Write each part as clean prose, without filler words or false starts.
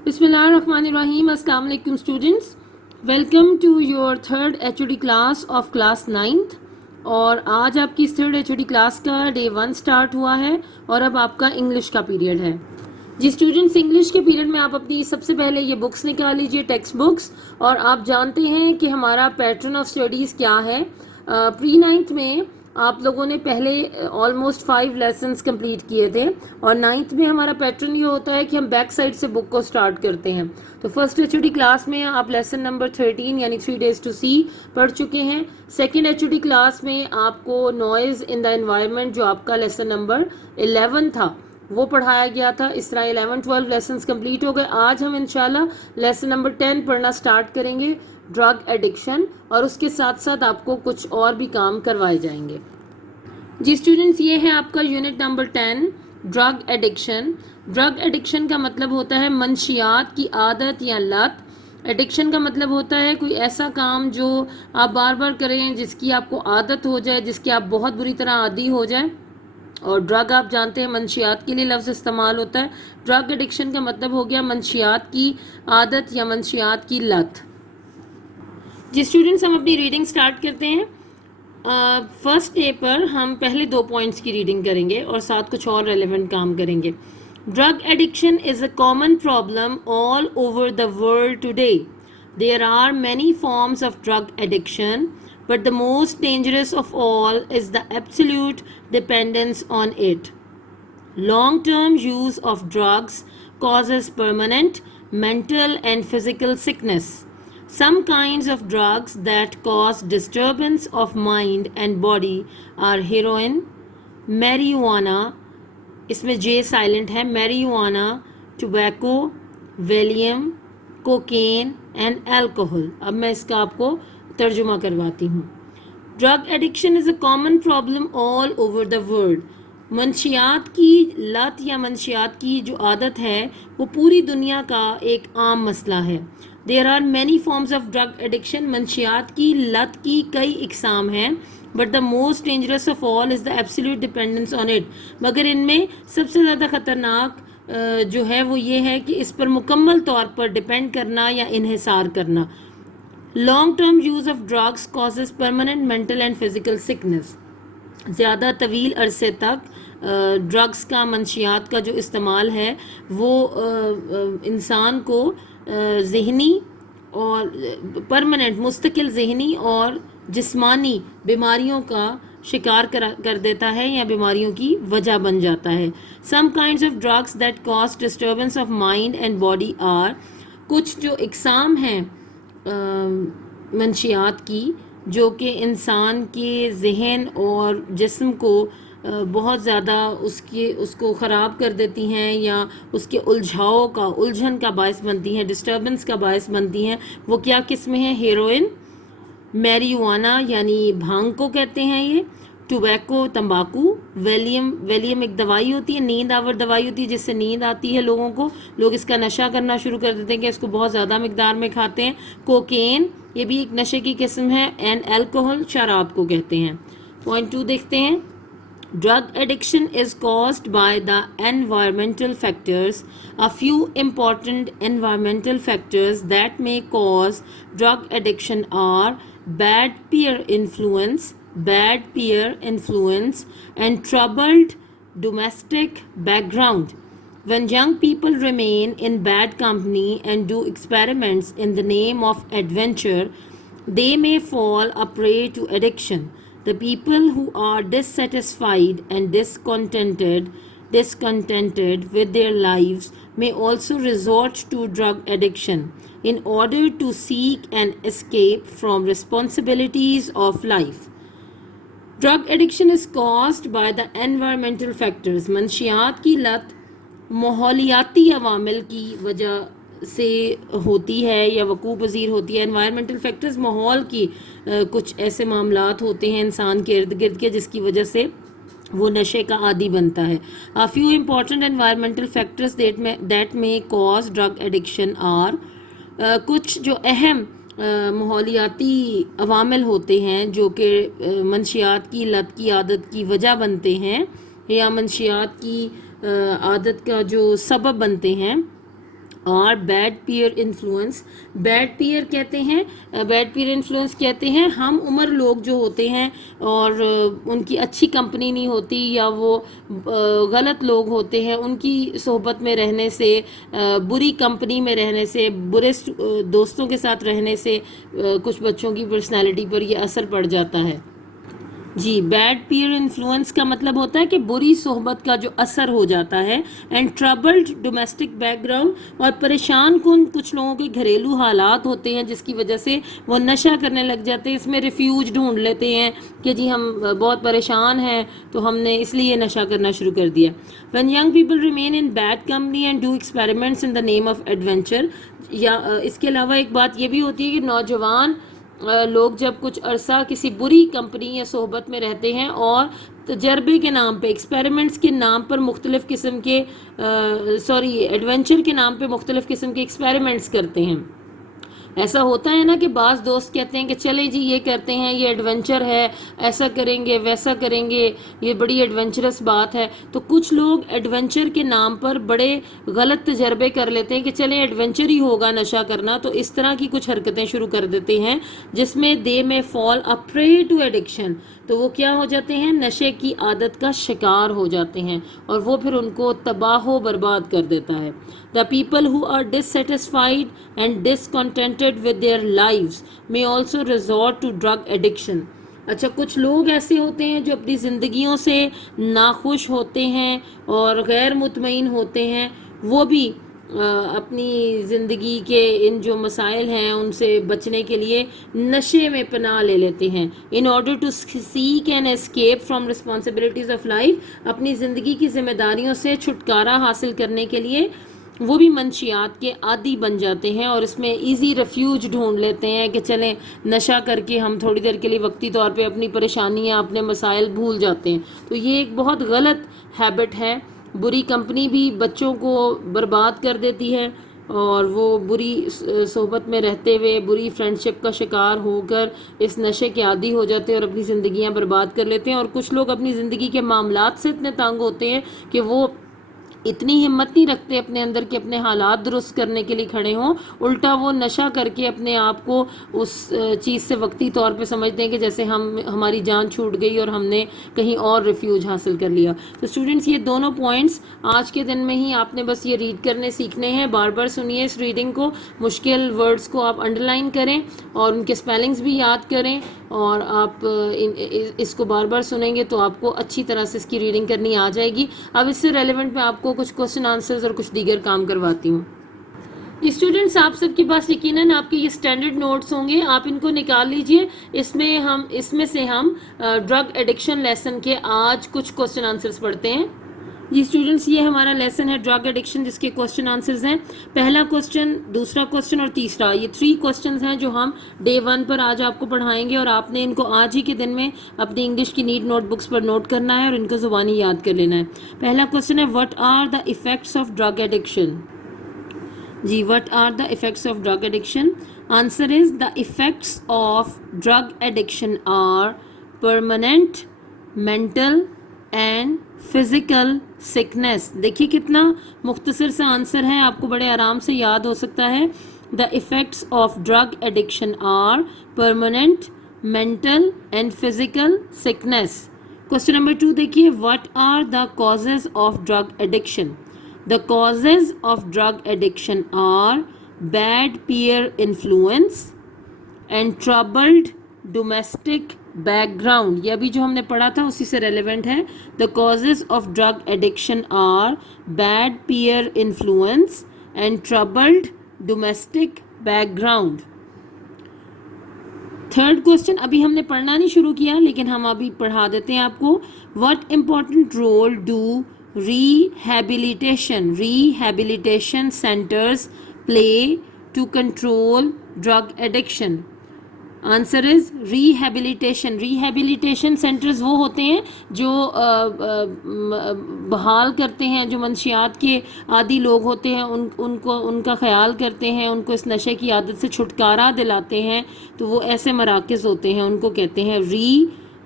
Bismillahirrahmanirrahim. Assalamu alaikum students. Welcome to your third HOD class of class 9th. اور آج آپ کی third HOD class کا day 1 start ہوا ہے اور اب آپ کا انگلش کا پیریڈ ہے. جی اسٹوڈنٹس، انگلش کے پیریڈ میں آپ اپنی سب سے پہلے یہ بکس نکال لیجئے، ٹیکسٹ بکس. اور آپ جانتے ہیں کہ ہمارا پیٹرن آف اسٹڈیز کیا ہے. پری 9th میں آپ لوگوں نے پہلے آلموسٹ 5 لیسنس کمپلیٹ کیے تھے، اور 9th میں ہمارا پیٹرن یہ ہوتا ہے کہ ہم بیک سائڈ سے بک کو سٹارٹ کرتے ہیں. تو فرسٹ HOD کلاس میں آپ لیسن نمبر 13 یعنی 3 days to see پڑھ چکے ہیں. سیکنڈ HOD کلاس میں آپ کو نوائز ان دا انوائرمنٹ جو آپ کا لیسن نمبر 11 تھا وہ پڑھایا گیا تھا. اس طرح 11-12 لیسنس کمپلیٹ ہو گئے. آج ہم انشاءاللہ لیسن نمبر 10 پڑھنا سٹارٹ کریں گے، ڈرگ ایڈکشن، اور اس کے ساتھ ساتھ آپ کو کچھ اور بھی کام کروائے جائیں گے. جی اسٹوڈنٹس، یہ ہے آپ کا unit number 10، drug addiction. Drug addiction کا مطلب ہوتا ہے منشیات کی عادت یا لت. ایڈکشن کا مطلب ہوتا ہے کوئی ایسا کام جو آپ بار بار کریں، جس کی آپ کو عادت ہو جائے، جس کی آپ بہت بری طرح عادی ہو جائیں. اور ڈرگ آپ جانتے ہیں منشیات کے لیے لفظ استعمال ہوتا ہے. ڈرگ ایڈکشن کا مطلب ہو گیا منشیات کی عادت یا منشیات کی لت. جی اسٹوڈنٹس، ہم اپنی ریڈنگ سٹارٹ کرتے ہیں. فرسٹ ڈے پر ہم پہلے 2 پوائنٹس کی ریڈنگ کریں گے اور ساتھ کچھ اور ریلیونٹ کام کریں گے. Drug addiction is a common problem all over the world today. There are many forms of drug addiction, but the most dangerous of all is the absolute dependence on it. Long-term use of drugs causes permanent mental and physical sickness. Some kinds of drugs that cause disturbance of mind and body are heroin, marijuana, اس میں J silent ہے, marijuana, tobacco, Valium, cocaine and alcohol. اب میں اس کا آپ کو ترجمہ کرواتی ہوں. Drug addiction is a common problem all over the world. منشیات کی لت یا منشیات کی جو عادت ہے وہ پوری دنیا کا ایک عام مسئلہ ہے. There are many forms of drug addiction. منشیات کی لت کی کئی اقسام ہیں, but the most dangerous of all is the absolute dependence on it. مگر ان میں سب سے زیادہ خطرناک جو ہے وہ یہ ہے کہ اس پر مکمل طور پر ڈپینڈ کرنا یا انحصار کرنا. Long term use of drugs causes permanent mental and physical sickness. زیادہ طویل عرصے تک ڈرگس کا منشیات کا جو استعمال ہے وہ انسان کو ذہنی اور پرماننٹ مستقل ذہنی اور جسمانی بیماریوں کا شکار کر دیتا ہے یا بیماریوں کی وجہ بن جاتا ہے. Some kinds of drugs that cause disturbance of mind and body are. کچھ جو اقسام ہیں منشیات کی جو کہ انسان کے ذہن اور جسم کو بہت زیادہ اس کو خراب کر دیتی ہیں یا اس کے الجھن کا باعث بنتی ہیں, ڈسٹربنس کا باعث بنتی ہیں. وہ کیا قسم ہیں؟ ہیروئن, میریوانا یعنی بھانگ کو کہتے ہیں یہ, ٹوبیکو تمباکو, ویلیم ایک دوائی ہوتی ہے, نیند آور دوائی ہوتی ہے جس سے نیند آتی ہے لوگوں کو, لوگ اس کا نشہ کرنا شروع کر دیتے ہیں کہ اس کو بہت زیادہ مقدار میں کھاتے ہیں. کوکین یہ بھی ایک نشے کی قسم ہے, اینڈ الکوہل شراب کو کہتے ہیں. پوائنٹ 2 دیکھتے ہیں. Drug addiction is caused by the environmental factors. A few important environmental factors that may cause drug addiction are bad peer influence and troubled domestic background. When young people remain in bad company and do experiments in the name of adventure, they may fall a prey to addiction. The people who are dissatisfied and discontented with their lives may also resort to drug addiction in order to seek an escape from responsibilities of life. Drug addiction is caused by the environmental factors. منشیات کی لت ماحولیاتی عوامل کی وجہ سے ہوتی ہے یا وقوع پذیر ہوتی ہے. انوائرمنٹل فیکٹرز ماحول کی کچھ ایسے معاملات ہوتے ہیں انسان کے ارد گرد کے جس کی وجہ سے وہ نشے کا عادی بنتا ہے. A few important environmental factors that may cause drug addiction are کچھ جو اہم ماحولیاتی عوامل ہوتے ہیں جو کہ منشیات کی لت کی عادت کی وجہ بنتے ہیں یا منشیات کی عادت کا جو سبب بنتے ہیں. اور bad peer influence. Bad peer کہتے ہیں، بیڈ پیئر انفلوئنس کہتے ہیں ہم عمر لوگ جو ہوتے ہیں اور ان کی اچھی کمپنی نہیں ہوتی یا وہ غلط لوگ ہوتے ہیں، ان کی صحبت میں رہنے سے، بری کمپنی میں رہنے سے، برے دوستوں کے ساتھ رہنے سے کچھ بچوں کی پرسنالٹی پر یہ اثر پڑ جاتا ہے. جی، بیڈ پیئر انفلوئنس کا مطلب ہوتا ہے کہ بری صحبت کا جو اثر ہو جاتا ہے. And troubled domestic back ground, اور پریشان کن کچھ لوگوں کے گھریلو حالات ہوتے ہیں جس کی وجہ سے وہ نشہ کرنے لگ جاتے ہیں، اس میں ریفیوج ڈھونڈ لیتے ہیں کہ جی ہم بہت پریشان ہیں تو ہم نے اس لیے نشہ کرنا شروع کر دیا. When young people remain in bad company and do experiments in the name of adventure. یا اس کے علاوہ ایک بات یہ بھی ہوتی ہے کہ نوجوان لوگ جب کچھ عرصہ کسی بری کمپنی یا صحبت میں رہتے ہیں اور تجربے کے نام پہ، ایکسپیریمنٹس کے نام پر مختلف قسم کے ایڈونچر کے نام پہ مختلف قسم کے ایکسپیریمنٹس کرتے ہیں. ایسا ہوتا ہے نا کہ بعض دوست کہتے ہیں کہ چلے جی یہ کرتے ہیں، یہ ایڈونچر ہے، ایسا کریں گے ویسا کریں گے، یہ بڑی ایڈونچرس بات ہے. تو کچھ لوگ ایڈونچر کے نام پر بڑے غلط تجربے کر لیتے ہیں کہ چلیں ایڈونچر ہی ہوگا نشہ کرنا، تو اس طرح کی کچھ حرکتیں شروع کر دیتے ہیں جس میں دے میں فال اے پرے ٹو ایڈکشن. تو وہ کیا ہو جاتے ہیں؟ نشے کی عادت کا شکار ہو جاتے ہیں اور وہ پھر ان کو تباہ و برباد کر دیتا ہے. The people who are dissatisfied and discontented with their lives may also resort to drug addiction. اچھا، کچھ لوگ ایسے ہوتے ہیں جو اپنی زندگیوں سے ناخوش ہوتے ہیں اور غیر مطمئن ہوتے ہیں، وہ بھی اپنی زندگی کے ان جو مسائل ہیں ان سے بچنے کے لیے نشے میں پناہ لے لیتے ہیں. In order to seek and escape from responsibilities of life, اپنی زندگی کی ذمہ داریوں سے چھٹکارا حاصل کرنے کے لیے وہ بھی منشیات کے عادی بن جاتے ہیں اور اس میں ایزی ریفیوج ڈھونڈ لیتے ہیں کہ چلیں نشہ کر کے ہم تھوڑی دیر کے لیے وقتی طور پہ اپنی پریشانیاں، اپنے مسائل بھول جاتے ہیں. تو یہ ایک بہت غلط ہیبٹ ہے. بری کمپنی بھی بچوں کو برباد کر دیتی ہے اور وہ بری صحبت میں رہتے ہوئے بری فرینڈشپ کا شکار ہو کر اس نشے کے عادی ہو جاتے ہیں اور اپنی زندگیاں برباد کر لیتے ہیں. اور کچھ لوگ اپنی زندگی کے معاملات سے اتنے تنگ ہوتے ہیں کہ وہ اتنی ہمت نہیں رکھتے اپنے اندر کہ اپنے حالات درست کرنے کے لیے کھڑے ہوں، الٹا وہ نشہ کر کے اپنے آپ کو اس چیز سے وقتی طور پہ سمجھتے ہیں کہ جیسے ہماری جان چھوٹ گئی اور ہم نے کہیں اور ریفیوج حاصل کر لیا. تو اسٹوڈنٹس یہ دونوں پوائنٹس آج کے دن میں ہی آپ نے بس یہ ریڈ کرنے سیکھنے ہیں. بار بار سنیے اس ریڈنگ کو، مشکل ورڈز کو آپ انڈر لائن کریں اور ان کے اسپیلنگس بھی یاد کریں، اور آپ اس کو بار بار سنیں گے تو آپ کو اچھی طرح سے اس کی ریڈنگ کرنی آ جائے گی. اب اس سے ریلیونٹ میں آپ کو کچھ کوسچن آنسرز اور کچھ دیگر کام کرواتی ہوں. اسٹوڈنٹس آپ سب کے پاس یقیناً آپ کے یہ اسٹینڈرڈ نوٹس ہوں گے، آپ ان کو نکال لیجئے. اس میں سے ہم ڈرگ ایڈکشن لیسن کے آج کچھ کوسچن آنسرز پڑھتے ہیں. جی اسٹوڈنٹس، یہ ہمارا لیسن ہے ڈرگ ایڈکشن جس کے کوسچن آنسرز ہیں. پہلا کوسچن، دوسرا کوسچن اور تیسرا، یہ 3 کوسچنز ہیں جو ہم ڈے 1 پر آج آپ کو پڑھائیں گے اور آپ نے ان کو آج ہی کے دن میں اپنی انگلش کی نیٹ نوٹ بکس پر نوٹ کرنا ہے اور ان کو زبانی یاد کر لینا ہے. پہلا کوسچن ہے what are the effects of drug addiction. جی، what are the effects of drug addiction? Answer is the effects of drug addiction are permanent mental and physical sickness. دیکھیے کتنا مختصر سا آنسر ہے، آپ کو بڑے آرام سے یاد ہو سکتا ہے. The effects of drug addiction are permanent mental and physical sickness. Question number 2 دیکھیے، what are the causes of drug addiction? The causes of drug addiction are bad peer influence and troubled domestic background. یہ ابھی جو ہم نے پڑھا تھا اسی سے ریلیونٹ ہے. The causes of drug addiction are bad peer influence and troubled domestic background. Third question ابھی ہم نے پڑھنا نہیں شروع کیا لیکن ہم ابھی پڑھا دیتے ہیں آپ کو. What important role do rehabilitation centres play to control drug addiction? Answer is rehabilitation centres وہ ہوتے ہیں جو بحال کرتے ہیں، جو منشیات کے عادی لوگ ہوتے ہیں ان کا خیال کرتے ہیں، ان کو اس نشے کی عادت سے چھٹکارا دلاتے ہیں. تو وہ ایسے مراکز ہوتے ہیں، ان کو کہتے ہیں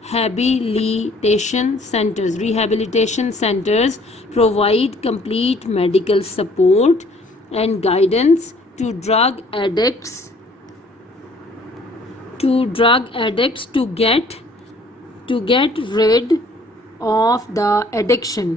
rehabilitation centres. Rehabilitation centres provide complete medical support and guidance to drug addicts to get rid of the addiction.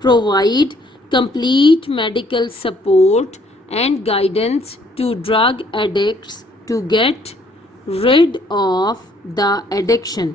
provide complete medical support and guidance to drug addicts to get rid of the addiction.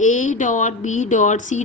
A.B.C.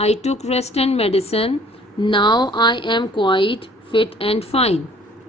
I took rest and medicine. Now I am quite fit and fine.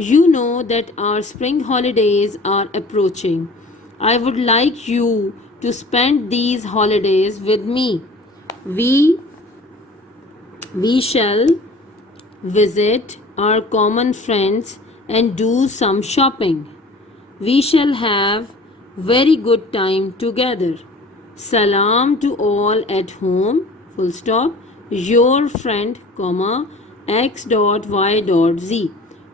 You know that our spring holidays are approaching. I would like you to spend these holidays with me. We shall visit our common friends and do some shopping. We shall have very good time together. Salam to all at home, full stop, your friend, comma, x.y.z.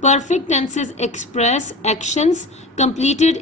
Perfect tenses express actions completed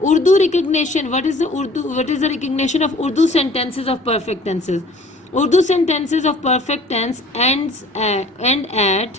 Urdu recognition. What is the recognition of Urdu sentences of perfect tenses? Urdu sentences of perfect tense end at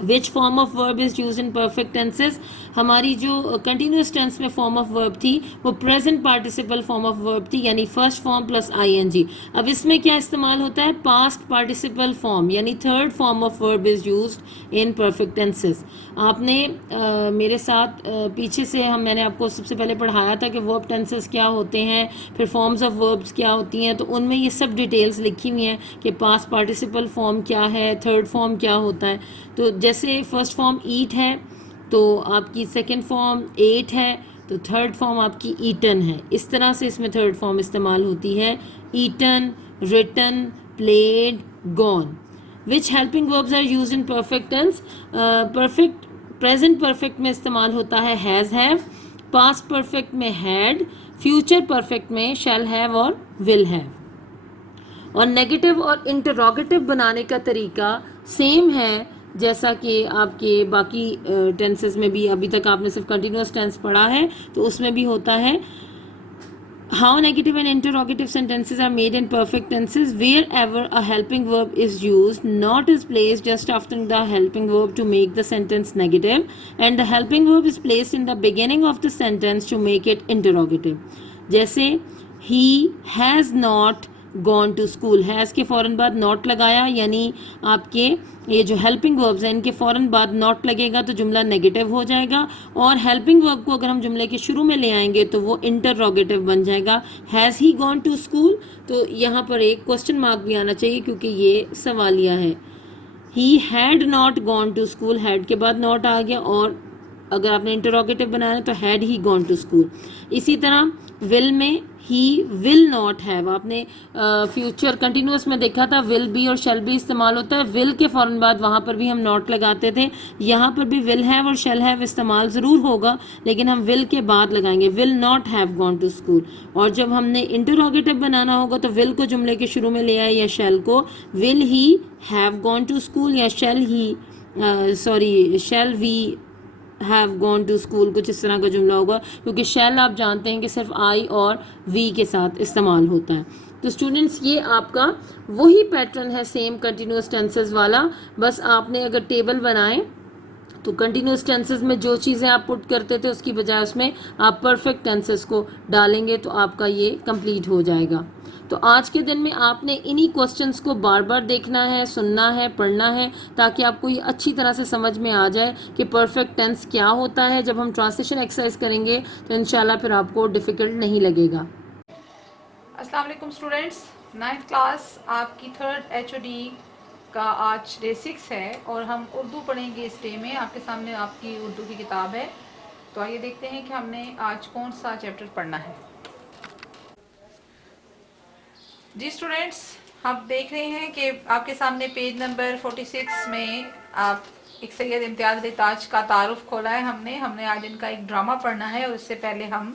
Which form of verb is used in perfect tenses? ہماری جو continuous tennis میں form of verb تھی وہ present participle form of verb تھی، یعنی first form plus I N G. اب اس میں کیا استعمال ہوتا ہے؟ پاسٹ پارٹیسپل فارم، یعنی third form of verb is used in perfect tenses. آپ نے میرے ساتھ پیچھے سے میں نے آپ کو سب سے پہلے پڑھایا تھا کہ ورب ٹینسز کیا ہوتے ہیں، پھر فارمز آف وربس کیا ہوتی ہیں، تو ان میں یہ سب ڈیٹیلز لکھی ہوئی ہیں کہ پاسٹ پارٹیسپل فارم کیا ہے، تھرڈ فارم کیا ہوتا ہے. تو جیسے فرسٹ فارم ایٹ ہے تو آپ کی سیکنڈ فارم ایٹ ہے، تو تھرڈ فارم آپ کی ایٹن ہے. اس طرح سے اس میں تھرڈ فارم استعمال ہوتی ہے، eaten, written, played, gone. Which helping verbs are used in perfect tense? Perfect present perfect میں استعمال ہوتا ہے ہیز ہیو، پاسٹ پرفیکٹ میں ہیڈ، فیوچر پرفیکٹ میں شیل ہیو اور ول ہیو. اور نیگیٹو اور انٹروگیٹو بنانے کا طریقہ سیم ہے جیسا کہ آپ کے باقی ٹینسز میں بھی. ابھی تک آپ نے صرف کنٹینیوس ٹینس پڑھا ہے تو اس میں بھی ہوتا ہے. How negative and interrogative sentences are made in perfect tenses? Wherever a helping verb is used, not is placed just after the helping verb to make the sentence negative, and the helping verb is placed in the beginning of the sentence to make it interrogative. جیسے he has not gone to school. has کے فوراً بعد not لگایا، یعنی آپ کے یہ جو ہیلپنگ وربز ہیں ان کے فوراً بعد not لگے گا تو جملہ نیگیٹو ہو جائے گا. اور ہیلپنگ ورب کو اگر ہم جملے کے شروع میں لے آئیں گے تو وہ انٹروگیٹو بن جائے گا. has he gone to school؟ تو یہاں پر ایک کوسچن مارک بھی آنا چاہیے کیونکہ یہ سوالیہ ہے. he had not gone to school، had کے بعد not آ گیا، اور اگر آپ نے انٹروگیٹو بنانا تو had he gone to school. اسی طرح will میں he will not have، آپ نے فیوچر کنٹینیوس میں دیکھا تھا will be اور shall be استعمال ہوتا ہے. will کے فوراً بعد وہاں پر بھی ہم not لگاتے تھے، یہاں پر بھی will have اور shall have استعمال ضرور ہوگا لیکن ہم will کے بعد لگائیں گے. will not have gone to school. اور جب ہم نے انٹروگیٹو بنانا ہوگا تو will کو جملے کے شروع میں لے آئے یا shall کو. will he have gone to school یا shall we have gone to school، کچھ اس طرح کا جملہ ہوگا کیونکہ shall آپ جانتے ہیں کہ صرف I اور we کے ساتھ استعمال ہوتا ہے. تو اسٹوڈنٹس یہ آپ کا وہی پیٹرن ہے سیم کنٹینیوس ٹینسز والا، بس آپ نے اگر ٹیبل بنائیں تو کنٹینیوس ٹینسز میں جو چیزیں آپ پٹ کرتے تھے اس کی بجائے اس میں آپ پرفیکٹ ٹینسز کو ڈالیں گے تو آپ کا یہ کمپلیٹ ہو جائے گا. تو آج کے دن میں آپ نے انہی کوسچنس کو بار بار دیکھنا ہے، سننا ہے، پڑھنا ہے تاکہ آپ کو یہ اچھی طرح سے سمجھ میں آ جائے کہ پرفیکٹ ٹینس کیا ہوتا ہے. جب ہم ٹرانسلیشن ایکسرسائز کریں گے تو انشاءاللہ پھر آپ کو ڈیفیکلٹ نہیں لگے گا. السلام علیکم اسٹوڈینٹس، 9th کلاس آپ کی 3rd HOD کا آج ڈے 6 ہے اور ہم اردو پڑھیں گے. اس ڈے میں آپ کے سامنے آپ کی اردو کی کتاب ہے، تو آئیے دیکھتے ہیں کہ ہم نے آج کون سا چیپٹر پڑھنا ہے. جی اسٹوڈینٹس، ہم دیکھ رہے ہیں کہ آپ کے سامنے پیج نمبر 46 میں آپ ایک سید امتیاز علی تاج کا تعارف کھولا ہے. ہم نے آج ان کا ایک ڈرامہ پڑھنا ہے اور اس سے پہلے ہم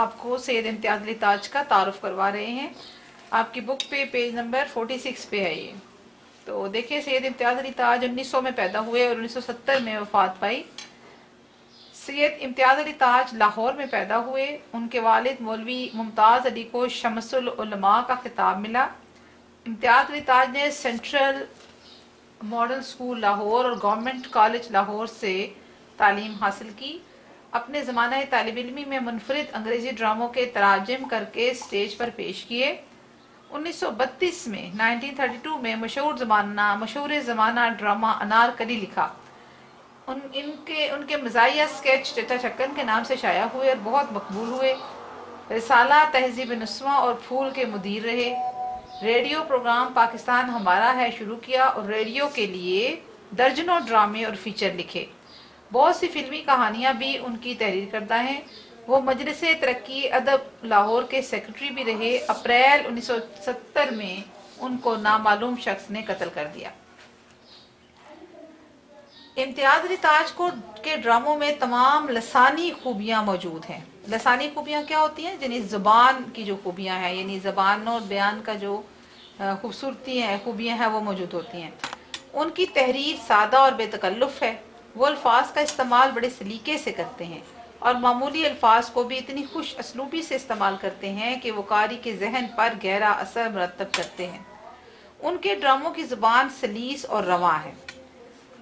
آپ کو سید امتیاز علی تاج کا تعارف کروا رہے ہیں. آپ کی بک پہ پیج نمبر 46 پہ ہے یہ. تو دیکھیں، سید امتیاز علی تاج 1900 میں پیدا ہوئے اور 1970 میں وفات پائی. سید امتیاز علی تاج لاہور میں پیدا ہوئے. ان کے والد مولوی ممتاز علی کو شمس العلماء کا خطاب ملا. امتیاز علی تاج نے سینٹرل ماڈل سکول لاہور اور گورنمنٹ کالج لاہور سے تعلیم حاصل کی. اپنے زمانہ طالب علمی میں منفرد انگریزی ڈراموں کے تراجم کر کے اسٹیج پر پیش کیے. 1932 میں 1932 میں مشہور زمانہ ڈرامہ انارکلی لکھا. ان کے مزاحیہ اسکیچ چچا چکن کے نام سے شائع ہوئے اور بہت مقبول ہوئے. رسالہ، تہذیب نسواں اور پھول کے مدیر رہے. ریڈیو پروگرام پاکستان ہمارا ہے شروع کیا اور ریڈیو کے لیے درجنوں ڈرامے اور فیچر لکھے. بہت سی فلمی کہانیاں بھی ان کی تحریر کردہ ہیں. وہ مجلس ترقی ادب لاہور کے سیکرٹری بھی رہے. اپریل 1970 میں ان کو نامعلوم شخص نے قتل کر دیا. امتیاز علی تاج کے ڈراموں میں تمام لسانی خوبیاں موجود ہیں. لسانی خوبیاں کیا ہوتی ہیں؟ یعنی زبان کی جو خوبیاں ہیں، یعنی زبان اور بیان کا جو خوبیاں ہیں وہ موجود ہوتی ہیں. ان کی تحریر سادہ اور بے تکلف ہے. وہ الفاظ کا استعمال بڑے سلیقے سے کرتے ہیں اور معمولی الفاظ کو بھی اتنی خوش اسلوبی سے استعمال کرتے ہیں کہ وہ قاری کے ذہن پر گہرا اثر مرتب کرتے ہیں. ان کے ڈراموں کی زبان سلیس اور رواں ہے.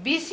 20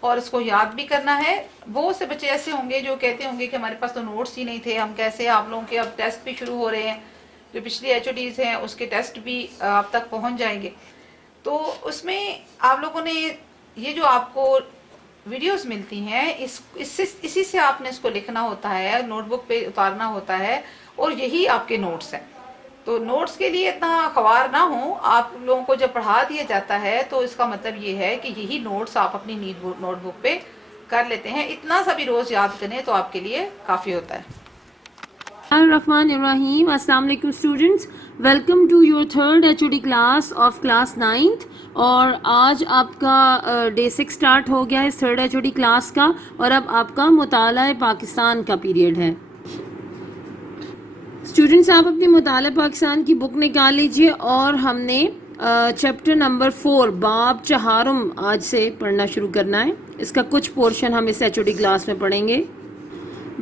اور اس کو یاد بھی کرنا ہے. بہت سے بچے ایسے ہوں گے جو کہتے ہوں گے کہ ہمارے پاس تو نوٹس ہی نہیں تھے, ہم کیسے, آپ لوگوں کے اب ٹیسٹ بھی شروع ہو رہے ہیں, جو پچھلی ایچ او ڈیز ہیں اس کے ٹیسٹ بھی آپ تک پہنچ جائیں گے. تو اس میں آپ لوگوں نے یہ جو آپ کو ویڈیوز ملتی ہیں اسی سے آپ نے اس کو لکھنا ہوتا ہے, نوٹ بک پہ اتارنا ہوتا ہے, اور یہی آپ کے نوٹس ہیں. تو نوٹس کے لیے اتنا خوار نہ ہوں, آپ لوگوں کو جب پڑھا دیا جاتا ہے تو اس کا مطلب یہ ہے کہ یہی نوٹس آپ اپنی نوٹ بک پہ کر لیتے ہیں. اتنا سا بھی روز یاد کریں تو آپ کے لیے کافی ہوتا ہے. الرحمن الرحیم. السلام علیکم students, welcome to your third H O D class of class 9th. اور آج آپ کا ڈے 6 اسٹارٹ ہو گیا ہے اس third H O D class کا, اور اب آپ کا مطالعہ پاکستان کا پیریڈ ہے. اسٹوڈنٹس آپ اپنی مطالعہ پاکستان کی بک نکال لیجئے, اور ہم نے چیپٹر نمبر 4 باب چہارم آج سے پڑھنا شروع کرنا ہے. اس کا کچھ پورشن ہم اس ایچ او ڈی کلاس میں پڑھیں گے.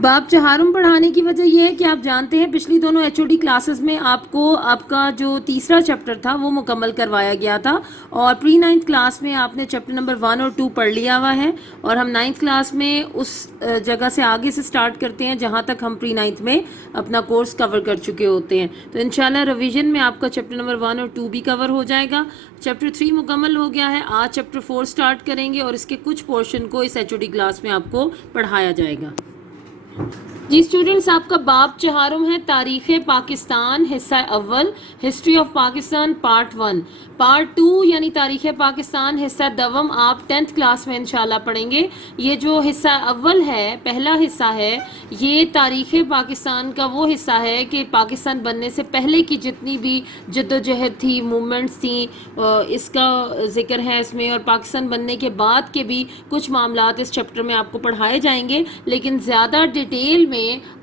باب چہارم پڑھانے کی وجہ یہ ہے کہ آپ جانتے ہیں پچھلی دونوں ایچ او ڈی کلاسز میں آپ کو آپ کا جو تیسرا چیپٹر تھا وہ مکمل کروایا گیا تھا, اور پری 9th کلاس میں آپ نے چیپٹر نمبر 1 اور 2 پڑھ لیا ہوا ہے, اور ہم 9th کلاس میں اس جگہ سے آگے سے سٹارٹ کرتے ہیں جہاں تک ہم پری 9th میں اپنا کورس کور کر چکے ہوتے ہیں. تو انشاءاللہ ریویژن میں آپ کا چیپٹر نمبر 1 اور 2 بھی کور ہو جائے گا. چیپٹر 3 مکمل ہو گیا ہے, آج چیپٹر 4 سٹارٹ کریں گے, اور اس کے کچھ پورشن کو اس ایچ او ڈی کلاس میں آپ کو پڑھایا جائے گا. جی اسٹوڈنٹس, آپ کا باب چہارم ہے تاریخ پاکستان حصہ اول, history of Pakistan part 1. Part 2 یعنی تاریخ پاکستان حصہ دوم آپ 10th کلاس میں انشاءاللہ پڑھیں گے. یہ جو حصہ اول ہے, پہلا حصہ ہے, یہ تاریخ پاکستان کا وہ حصہ ہے کہ پاکستان بننے سے پہلے کی جتنی بھی جد و جہد تھی, موومنٹس تھیں, اس کا ذکر ہے اس میں, اور پاکستان بننے کے بعد کے بھی کچھ معاملات اس چیپٹر میں آپ کو پڑھائے جائیں گے. لیکن زیادہ ڈیٹیل میں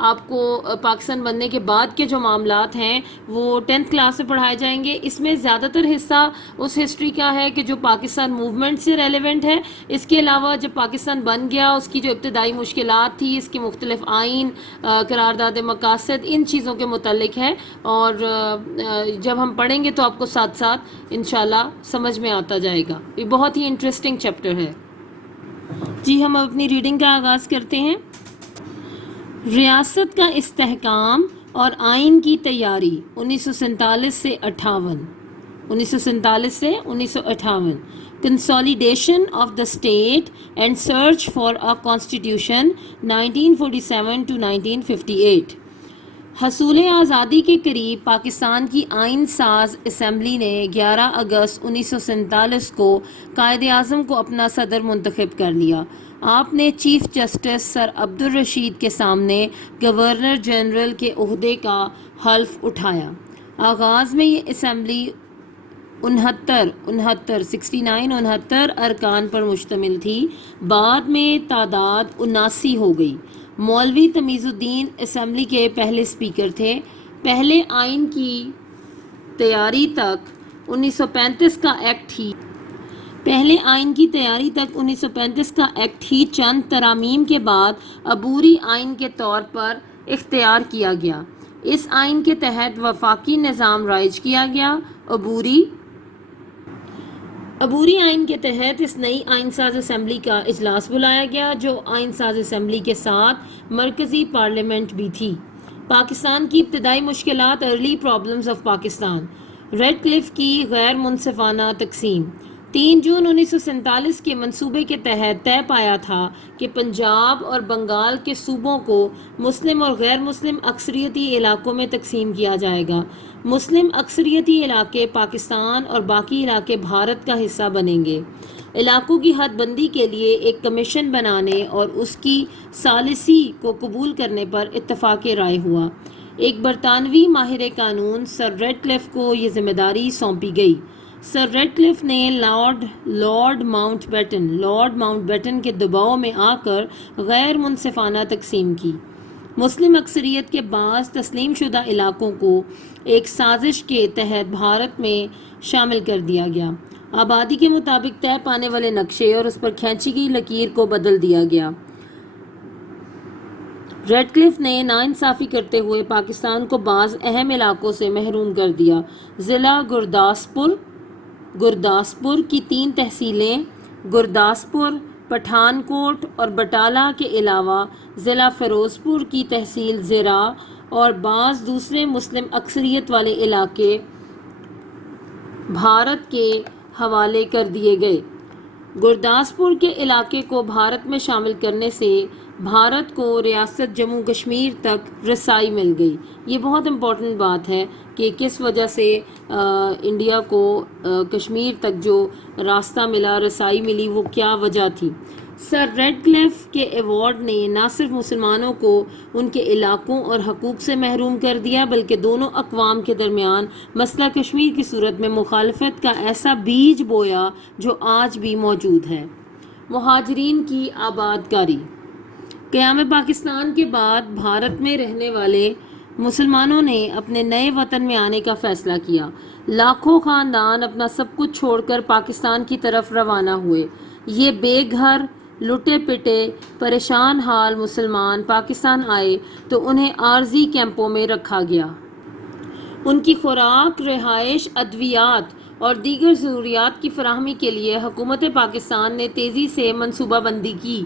آپ کو پاکستان بننے کے بعد کے جو معاملات ہیں وہ 10th کلاس سے پڑھائے جائیں گے. اس میں زیادہ تر حصہ اس ہسٹری کا ہے کہ جو پاکستان موومنٹ سے ریلیونٹ ہے. اس کے علاوہ جب پاکستان بن گیا اس کی جو ابتدائی مشکلات تھی, اس کے مختلف آئین, قرارداد مقاصد, ان چیزوں کے متعلق ہے, اور جب ہم پڑھیں گے تو آپ کو ساتھ ساتھ انشاءاللہ سمجھ میں آتا جائے گا. یہ بہت ہی انٹرسٹنگ چیپٹر ہے. جی ہم اپنی ریڈنگ کا آغاز کرتے ہیں. ریاست کا استحکام اور آئین کی تیاری 1947 سے 58. 1947 سے 1958. Consolidation of the state and search for a constitution 1947 to 1958. حصول آزادی کے قریب پاکستان کی آئین ساز اسمبلی نے 11 اگست 1947 کو قائد اعظم کو اپنا صدر منتخب کر لیا. آپ نے چیف جسٹس سر عبدالرشید کے سامنے گورنر جنرل کے عہدے کا حلف اٹھایا. آغاز میں یہ اسمبلی 69 ارکان پر مشتمل تھی. بعد میں تعداد 79 ہو گئی. مولوی تمیز الدین اسمبلی کے پہلے اسپیکر تھے. پہلے آئین کی تیاری تک 1935 کا ایکٹ ہی پہلے آئین کی تیاری تک 1935 کا ایکٹ ہی چند ترامیم کے بعد عبوری آئین کے طور پر اختیار کیا گیا. اس آئین کے تحت وفاقی نظام رائج کیا گیا. عبوری آئین کے تحت اس نئی آئین ساز اسمبلی کا اجلاس بلایا گیا, جو آئین ساز اسمبلی کے ساتھ مرکزی پارلیمنٹ بھی تھی. پاکستان کی ابتدائی مشکلات, early problems of Pakistan. Radcliffe کی غیر منصفانہ تقسیم. 3 جون 1947 کے منصوبے کے تحت طے پایا تھا کہ پنجاب اور بنگال کے صوبوں کو مسلم اور غیر مسلم اکثریتی علاقوں میں تقسیم کیا جائے گا. مسلم اکثریتی علاقے پاکستان اور باقی علاقے بھارت کا حصہ بنیں گے. علاقوں کی حد بندی کے لیے ایک کمیشن بنانے اور اس کی ثالثی کو قبول کرنے پر اتفاق رائے ہوا. ایک برطانوی ماہر قانون سر ریڈ کلف کو یہ ذمہ داری سونپی گئی. سر ریڈ کلف نے لارڈ ماؤنٹ بیٹن کے دباؤ میں آ کر غیر منصفانہ تقسیم کی. مسلم اکثریت کے بعض تسلیم شدہ علاقوں کو ایک سازش کے تحت بھارت میں شامل کر دیا گیا. آبادی کے مطابق طے پانے والے نقشے اور اس پر کھینچی گئی لکیر کو بدل دیا گیا. ریڈ کلف نے ناانصافی کرتے ہوئے پاکستان کو بعض اہم علاقوں سے محروم کر دیا. ضلع گرداسپور کی 3 تحصیلیں گرداسپور، پٹھان کوٹ اور بٹالہ کے علاوہ ضلع فیروز پور کی تحصیل زیرا اور بعض دوسرے مسلم اکثریت والے علاقے بھارت کے حوالے کر دیے گئے۔ گرداسپور کے علاقے کو بھارت میں شامل کرنے سے بھارت کو ریاست جموں کشمیر تک رسائی مل گئی۔ یہ بہت امپورٹنٹ بات ہے کہ کس وجہ سے انڈیا کو کشمیر تک جو راستہ ملا، رسائی ملی، وہ کیا وجہ تھی۔ سر ریڈ کلف کے ایوارڈ نے نہ صرف مسلمانوں کو ان کے علاقوں اور حقوق سے محروم کر دیا بلکہ دونوں اقوام کے درمیان مسئلہ کشمیر کی صورت میں مخالفت کا ایسا بیج بویا جو آج بھی موجود ہے۔ مہاجرین کی آباد کاری۔ قیام پاکستان کے بعد بھارت میں رہنے والے مسلمانوں نے اپنے نئے وطن میں آنے کا فیصلہ کیا۔ لاکھوں خاندان اپنا سب کچھ چھوڑ کر پاکستان کی طرف روانہ ہوئے۔ یہ بے گھر، لٹے پٹے، پریشان حال مسلمان پاکستان آئے تو انہیں عارضی کیمپوں میں رکھا گیا۔ ان کی خوراک، رہائش، ادویات اور دیگر ضروریات کی فراہمی کے لیے حکومت پاکستان نے تیزی سے منصوبہ بندی کی۔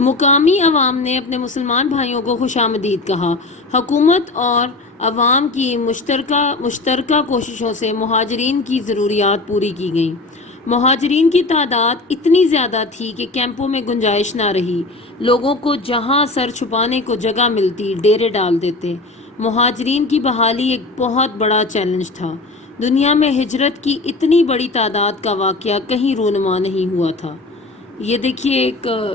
مقامی عوام نے اپنے مسلمان بھائیوں کو خوش آمدید کہا۔ حکومت اور عوام کی مشترکہ کوششوں سے مہاجرین کی ضروریات پوری کی گئیں۔ مہاجرین کی تعداد اتنی زیادہ تھی کہ کیمپوں میں گنجائش نہ رہی۔ لوگوں کو جہاں سر چھپانے کو جگہ ملتی ڈیرے ڈال دیتے۔ مہاجرین کی بحالی ایک بہت بڑا چیلنج تھا۔ دنیا میں ہجرت کی اتنی بڑی تعداد کا واقعہ کہیں رونما نہیں ہوا تھا۔ یہ دیکھیے،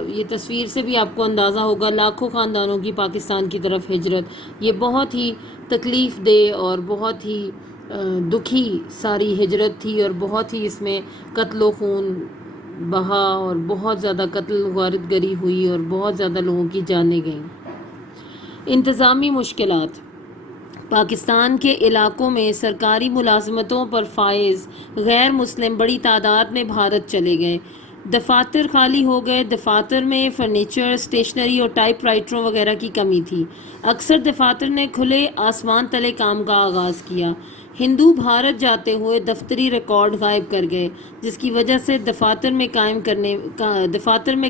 یہ تصویر سے بھی آپ کو اندازہ ہوگا، لاکھوں خاندانوں کی پاکستان کی طرف ہجرت۔ یہ بہت ہی تکلیف دہ اور بہت ہی دکھی ساری ہجرت تھی، اور بہت ہی اس میں قتل و خون بہا اور بہت زیادہ قتل غارت گری ہوئی اور بہت زیادہ لوگوں کی جانیں گئیں۔ انتظامی مشکلات۔ پاکستان کے علاقوں میں سرکاری ملازمتوں پر فائز غیر مسلم بڑی تعداد میں بھارت چلے گئے۔ دفاتر خالی ہو گئے۔ دفاتر میں فرنیچر، اسٹیشنری اور ٹائپ رائٹروں وغیرہ کی کمی تھی۔ اکثر دفاتر نے کھلے آسمان تلے کام کا آغاز کیا۔ ہندو بھارت جاتے ہوئے دفتری ریکارڈ غائب کر گئے، جس کی وجہ سے دفاتر میں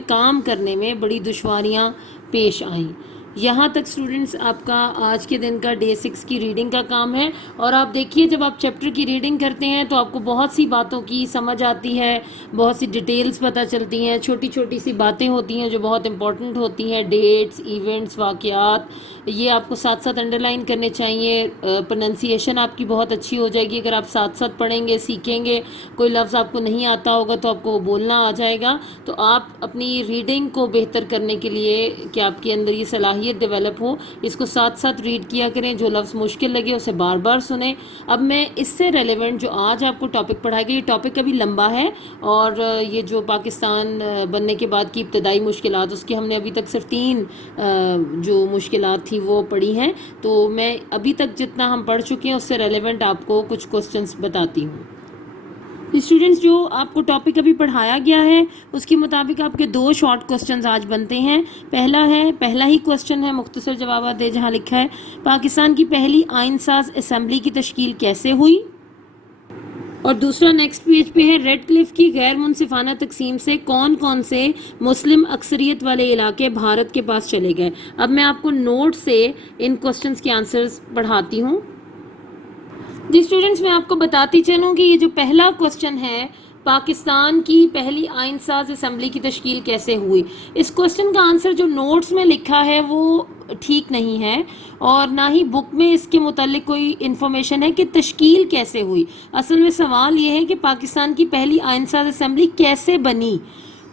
کام کرنے میں بڑی دشواریاں پیش آئیں۔ یہاں تک اسٹوڈنٹس آپ کا آج کے دن کا ڈے 6 کی ریڈنگ کا کام ہے، اور آپ دیکھیے جب آپ چیپٹر کی ریڈنگ کرتے ہیں تو آپ کو بہت سی باتوں کی سمجھ آتی ہے، بہت سی ڈیٹیلز پتہ چلتی ہیں، چھوٹی چھوٹی سی باتیں ہوتی ہیں جو بہت امپورٹنٹ ہوتی ہیں، ڈیٹس، ایونٹس، واقعات، یہ آپ کو ساتھ ساتھ انڈر لائن کرنے چاہیے۔ پروننسیشن آپ کی بہت اچھی ہو جائے گی اگر آپ ساتھ ساتھ پڑھیں گے، سیکھیں گے۔ کوئی لفظ آپ کو نہیں آتا ہوگا تو آپ کو وہ بولنا آ جائے گا۔ تو آپ اپنی ریڈنگ کو بہتر کرنے کے لیے کہ آپ کے اندر یہ صلاحیت ڈیولپ ہو، اس کو ساتھ ساتھ ریڈ کیا کریں۔ جو لفظ مشکل لگے اسے بار بار سنیں۔ اب میں اس سے ریلیونٹ جو آج آپ کو ٹاپک پڑھائے گا، یہ ٹاپک ابھی لمبا ہے، اور یہ جو پاکستان بننے کے بعد کی ابتدائی مشکلات، اس کی ہم نے ابھی تک صرف 3 جو مشکلات تھی وہ پڑھی ہیں۔ تو میں ابھی تک جتنا ہم پڑھ چکے ہیں اس سے ریلیونٹ آپ کو کچھ کوسچنس بتاتی ہوں۔ اسٹوڈنٹس، جو آپ کو ٹاپک ابھی پڑھایا گیا ہے اس کے مطابق آپ کے 2 شارٹ کوسچنز آج بنتے ہیں۔ پہلا ہی کوسچن ہے، مختصر جوابات دے، جہاں لکھا ہے پاکستان کی پہلی آئین ساز اسمبلی کی تشکیل کیسے ہوئی، اور دوسرا نیکسٹ پیج پہ ہے ریڈ کلف کی غیر منصفانہ تقسیم سے کون کون سے مسلم اکثریت والے علاقے بھارت کے پاس چلے گئے۔ اب میں آپ کو نوٹ سے ان کوسچنز کے آنسرز پڑھاتی ہوں۔ جی اسٹوڈنٹس، میں آپ کو بتاتی چلوں کہ یہ جو پہلا کوسچن ہے، پاکستان کی پہلی آئین ساز اسمبلی کی تشکیل کیسے ہوئی، اس کوسچن کا آنسر جو نوٹس میں لکھا ہے وہ ٹھیک نہیں ہے، اور نہ ہی بک میں اس کے متعلق کوئی انفارمیشن ہے کہ تشکیل کیسے ہوئی۔ اصل میں سوال یہ ہے کہ پاکستان کی پہلی آئین ساز اسمبلی کیسے بنی۔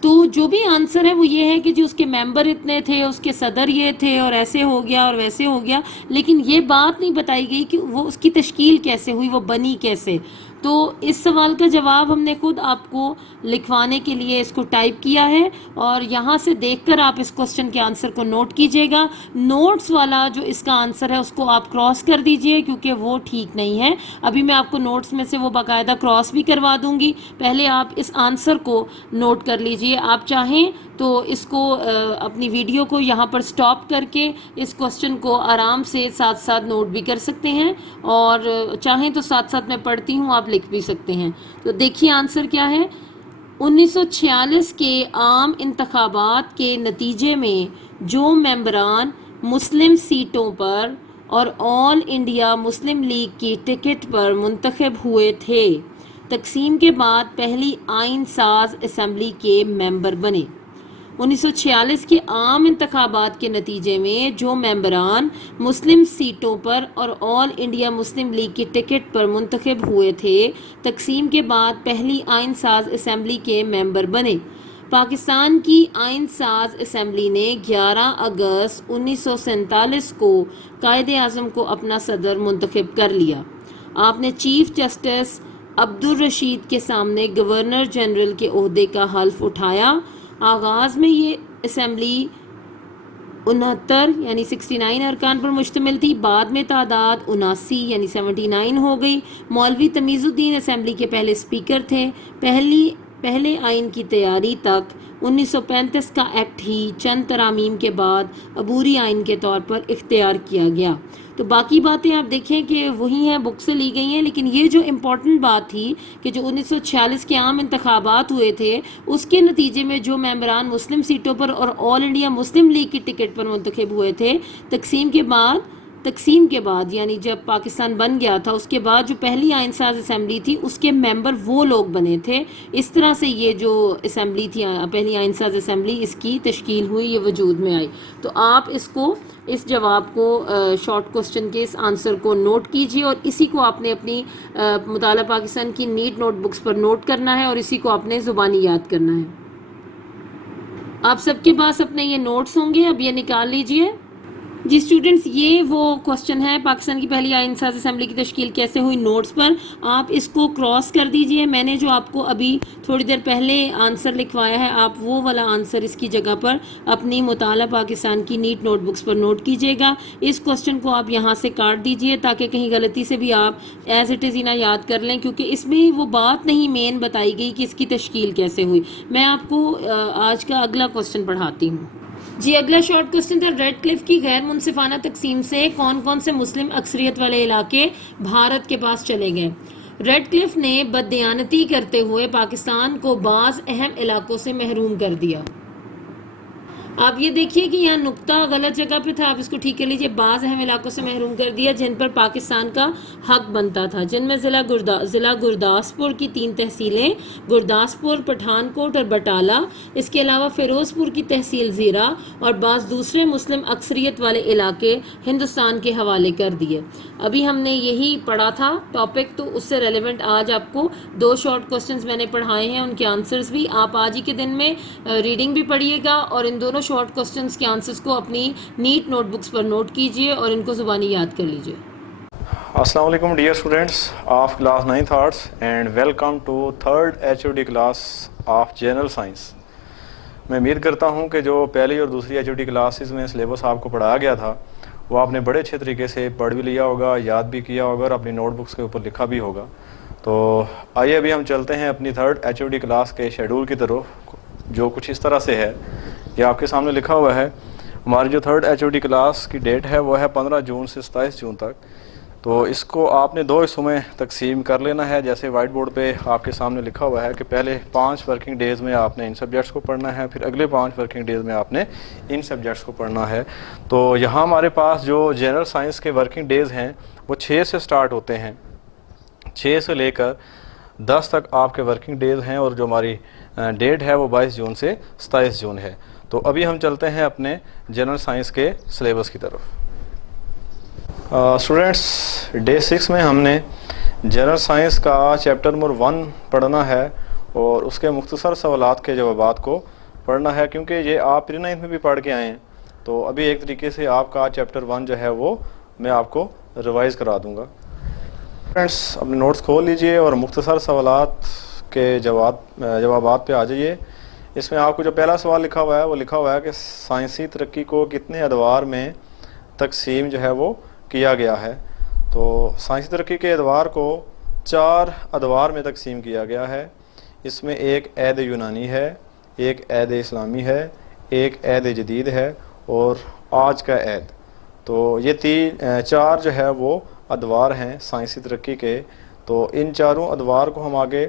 تو جو بھی آنسر ہے وہ یہ ہے کہ جی اس کے ممبر اتنے تھے، اس کے صدر یہ تھے، اور ایسے ہو گیا اور ویسے ہو گیا، لیکن یہ بات نہیں بتائی گئی کہ وہ اس کی تشکیل کیسے ہوئی، وہ بنی کیسے۔ تو اس سوال کا جواب ہم نے خود آپ کو لکھوانے کے لیے اس کو ٹائپ کیا ہے، اور یہاں سے دیکھ کر آپ اس کوسچن کے آنسر کو نوٹ کیجئے گا۔ نوٹس والا جو اس کا آنسر ہے اس کو آپ کراس کر دیجئے، کیونکہ وہ ٹھیک نہیں ہے۔ ابھی میں آپ کو نوٹس میں سے وہ باقاعدہ کراس بھی کروا دوں گی، پہلے آپ اس آنسر کو نوٹ کر لیجئے۔ آپ چاہیں تو اس کو اپنی ویڈیو کو یہاں پر سٹاپ کر کے اس کوسچن کو آرام سے ساتھ ساتھ نوٹ بھی کر سکتے ہیں، اور چاہیں تو ساتھ ساتھ میں پڑھتی ہوں، آپ لکھ بھی سکتے ہیں۔ تو دیکھیے آنسر کیا ہے۔ 1946 کے عام انتخابات کے نتیجے میں جو ممبران مسلم سیٹوں پر اور آل انڈیا مسلم لیگ کی ٹکٹ پر منتخب ہوئے تھے تقسیم کے بعد پہلی آئین ساز اسمبلی کے ممبر بنے۔ 1946 کے عام انتخابات کے نتیجے میں جو ممبران مسلم سیٹوں پر اور آل انڈیا مسلم لیگ کی ٹکٹ پر منتخب ہوئے تھے تقسیم کے بعد پہلی آئین ساز اسمبلی کے ممبر بنے۔ پاکستان کی آئین ساز اسمبلی نے 11 اگست 1947 کو قائد اعظم کو اپنا صدر منتخب کر لیا۔ آپ نے چیف جسٹس عبدالرشید کے سامنے گورنر جنرل کے عہدے کا حلف اٹھایا۔ آغاز میں یہ اسمبلی 69 یعنی 69 ارکان پر مشتمل تھی، بعد میں تعداد 79 یعنی 79 ہو گئی۔ مولوی تمیز الدین اسمبلی کے پہلے اسپیکر تھے۔ پہلے آئین کی تیاری تک 1935 کا ایکٹ ہی چند ترامیم کے بعد عبوری آئین کے طور پر اختیار کیا گیا۔ تو باقی باتیں آپ دیکھیں کہ وہی ہیں، بک سے لی گئی ہیں، لیکن یہ جو امپورٹنٹ بات تھی کہ جو 1946 کے عام انتخابات ہوئے تھے اس کے نتیجے میں جو ممبران مسلم سیٹوں پر اور آل انڈیا مسلم لیگ کی ٹکٹ پر منتخب ہوئے تھے تقسیم کے بعد یعنی جب پاکستان بن گیا تھا اس کے بعد جو پہلی آئین ساز اسمبلی تھی اس کے ممبر وہ لوگ بنے تھے۔ اس طرح سے یہ جو اسمبلی تھی پہلی آئین ساز اسمبلی، اس کی تشکیل ہوئی، یہ وجود میں آئی۔ تو آپ اس جواب کو شارٹ کوسچن کے اس آنسر کو نوٹ کیجیے اور اسی کو آپ نے اپنی مطالعہ پاکستان کی نیٹ نوٹ بکس پر نوٹ کرنا ہے اور اسی کو آپ نے زبانی یاد کرنا ہے۔ آپ سب کے پاس اپنے یہ نوٹس ہوں گے، اب یہ نکال لیجئے۔ جی اسٹوڈنٹس، یہ وہ کوسچن ہے پاکستان کی پہلی آئین ساز اسمبلی کی تشکیل کیسے ہوئی، نوٹس پر آپ اس کو کراس کر دیجئے۔ میں نے جو آپ کو ابھی تھوڑی دیر پہلے آنسر لکھوایا ہے آپ وہ والا آنسر اس کی جگہ پر اپنی مطالعہ پاکستان کی نیٹ نوٹ بکس پر نوٹ کیجئے گا۔ اس کوسچن کو آپ یہاں سے کاٹ دیجئے تاکہ کہیں غلطی سے بھی آپ ایز اٹ از ہی نہ یاد کر لیں، کیونکہ اس میں وہ بات نہیں مین بتائی گئی کہ اس کی تشکیل کیسے ہوئی۔ میں آپ کو آج کا اگلا کوسچن پڑھاتی ہوں۔ جی اگلا شارٹ کوسچن تھا، ریڈ کلف کی غیر منصفانہ تقسیم سے کون کون سے مسلم اکثریت والے علاقے بھارت کے پاس چلے گئے؟ ریڈ کلف نے بددیانتی کرتے ہوئے پاکستان کو بعض اہم علاقوں سے محروم کر دیا۔ آپ یہ دیکھیے کہ یہاں نقطہ غلط جگہ پہ تھا، آپ اس کو ٹھیک کر لیجئے۔ بعض اہم علاقوں سے محروم کر دیا جن پر پاکستان کا حق بنتا تھا، جن میں ضلع گرداسپور کی 3 تحصیلیں، گرداسپور، پٹھان کوٹ اور بٹالہ، اس کے علاوہ فیروز پور کی تحصیل زیرہ اور بعض دوسرے مسلم اکثریت والے علاقے ہندوستان کے حوالے کر دیے۔ ابھی ہم نے یہی پڑھا تھا ٹاپک، تو اس سے ریلیونٹ آج آپ کو 2 شارٹ کوسچنز میں نے پڑھائے ہیں، ان کے آنسرز بھی آپ آج ہی کے دن میں ریڈنگ بھی پڑھیے گا اور ان دونوں شارٹ کوسچنز کے آنسرز کو اپنی نیٹ نوٹ بکس پر نوٹ کیجئے اور ان کو زبانی یاد کر لیجئے۔ السلام علیکم dear students of class 9th arts and welcome to 3rd HOD class of general science. میں امید کرتا ہوں کہ جو پہلی اور دوسری HOD کلاسز میں سلیبس آپ کو پڑھایا گیا تھا وہ آپ نے بڑے اچھے طریقے سے پڑھ بھی لیا ہوگا، یاد بھی کیا ہوگا اور اپنی نوٹ بکس کے اوپر لکھا بھی ہوگا۔ تو آئیے ابھی ہم چلتے ہیں اپنی 3rd HOD کلاس کے شیڈول کی طرف، جو کچھ اس طرح سے ہے، یہ آپ کے سامنے لکھا ہوا ہے۔ ہماری جو 3rd HOD کلاس کی ڈیٹ ہے وہ ہے 15 جون سے 27 جون تک۔ تو اس کو آپ نے 2 حصوں میں تقسیم کر لینا ہے، جیسے وائٹ بورڈ پہ آپ کے سامنے لکھا ہوا ہے کہ پہلے 5 ورکنگ ڈیز میں آپ نے ان سبجیکٹس کو پڑھنا ہے، پھر اگلے 5 ورکنگ ڈیز میں آپ نے ان سبجیکٹس کو پڑھنا ہے۔ تو یہاں ہمارے پاس جو جنرل سائنس کے ورکنگ ڈیز ہیں وہ 6 سے سٹارٹ ہوتے ہیں، 6 سے لے کر 10 تک آپ کے ورکنگ ڈیز ہیں، اور جو ہماری ڈیٹ ہے وہ 22 جون سے 27 جون ہے۔ تو ابھی ہم چلتے ہیں اپنے جنرل سائنس کے سلیبس کی طرف۔ اسٹوڈینٹس، ڈے 6 میں ہم نے جنرل سائنس کا چیپٹر نمبر 1 پڑھنا ہے اور اس کے مختصر سوالات کے جوابات کو پڑھنا ہے، کیونکہ یہ آپ پری 9th میں بھی پڑھ کے آئے ہیں۔ تو ابھی ایک طریقے سے آپ کا چیپٹر 1 جو ہے وہ میں آپ کو ریوائز کرا دوں گا۔ فرینڈس، اپنے نوٹس کھول لیجئے اور مختصر سوالات کے جوابات پہ آ جائیے۔ اس میں آپ کو جو پہلا سوال لکھا ہوا ہے وہ لکھا ہوا ہے کہ سائنسی ترقی کو کتنے ادوار میں تقسیم جو ہے وہ کیا گیا ہے؟ تو سائنسی ترقی کے ادوار کو 4 ادوار میں تقسیم کیا گیا ہے۔ اس میں ایک عہد یونانی ہے، ایک عہد اسلامی ہے، ایک عہد جدید ہے اور آج کا عہد۔ تو یہ 4 جو ہے وہ ادوار ہیں سائنسی ترقی کے۔ تو ان 4 ادوار کو ہم آگے